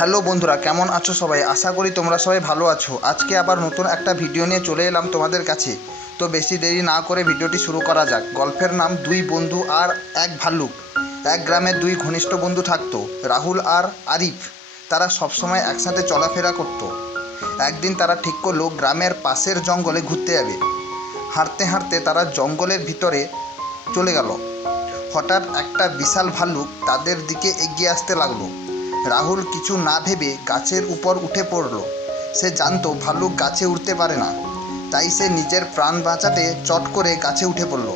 Hello বন্ধুরা, কেমন আছো সবাই? আশা করি তোমরা সবাই ভালো আছো। আজকে আবার নতুন একটা ভিডিও নিয়ে চলে এলাম তোমাদের কাছে। তো বেশি দেরি না করে ভিডিওটি শুরু করা যাক। গল্পের নাম দুই বন্ধু আর এক ভাল্লুক। এক গ্রামে দুই ঘনিষ্ঠ বন্ধু থাকতো, রাহুল আর আরিফ। তারা সবসময় একসাথে চলাফেরা করতো। একদিন তারা ঠিক করলো গ্রামের পাশের জঙ্গলে ঘুরতে যাবে। হাঁটতে হাঁটতে তারা জঙ্গলের ভিতরে চলে গেল। হঠাৎ একটা বিশাল ভাল্লুক তাদের দিকে এগিয়ে আসতে লাগলো। রাহুল কিছু না ভেবে গাছের উপর উঠে পড়ল। সে জানতো ভাল্লুক গাছে উঠতে পারে না, তাই সে নিজের প্রাণ বাঁচাতে চট করে গাছে উঠে পড়ল।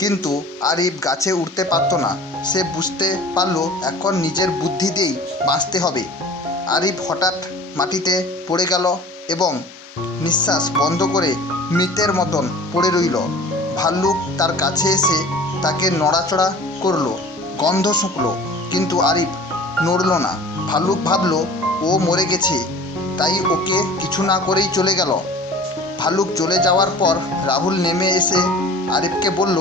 কিন্তু আরিফ গাছে উঠতে পারত না। সে বুঝতে পারল এখন নিজের বুদ্ধি দিয়েই বাঁচতে হবে। আরিফ হঠাৎ মাটিতে পড়ে গেল এবং নিঃশ্বাস বন্ধ করে মৃতের মতন পড়ে রইল। ভাল্লুক তার কাছে এসে তাকে নড়াচড়া করলো, গন্ধ শুঁকলো, কিন্তু আরিফ নড়ল না। ভাল্লুক ভাবল ও মরে গেছে, তাই ওকে কিছু না করেই চলে গেল। ভাল্লুক চলে যাওয়ার পর রাহুল নেমে এসে আরিফকে বলল,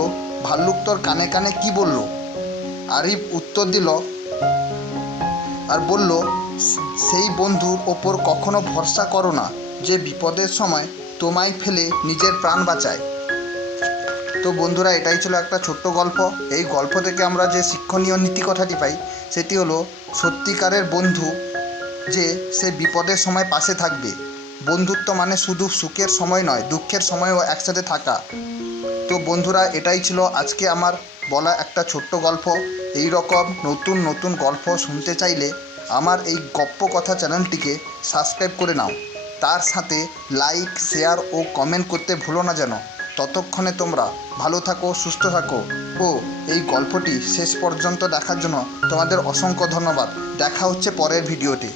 ভাল্লুক তোর কানে কানে কি বলল? আরিফ উত্তর দিল আর বলল, সেই বন্ধুর ওপর কখনো ভরসা করো না, যে বিপদের সময় তোমায় ফেলে নিজের প্রাণ বাঁচায়। তো বন্ধুরা, এটাই ছিল একটা ছোট্ট গল্প। এই গল্প থেকে আমরা যে শিক্ষণীয় নীতি কথাটি পাই সেটি হলো, সত্যিকারের বন্ধু যে সে বিপদের সময় পাশে থাকবে। বন্ধুত্ব মানে শুধু সুখের সময় নয়, দুঃখের সময়ও একসাথে থাকা। তো বন্ধুরা, এটাই ছিল আজকে আমার বলা একটা ছোট্ট গল্প। এই রকম নতুন নতুন গল্প শুনতে চাইলে আমার এই গপ্প কথা চ্যানেলটিকে সাবস্ক্রাইব করে নাও। তার সাথে লাইক, শেয়ার ও কমেন্ট করতে ভুলো না যেন। ততক্ষণে তোমরা ভালো থাকো, সুস্থ থাকো ও এই গল্পটি শেষ পর্যন্ত দেখার জন্য তোমাদের অসংখ্য ধন্যবাদ। দেখা হচ্ছে পরের ভিডিওতে।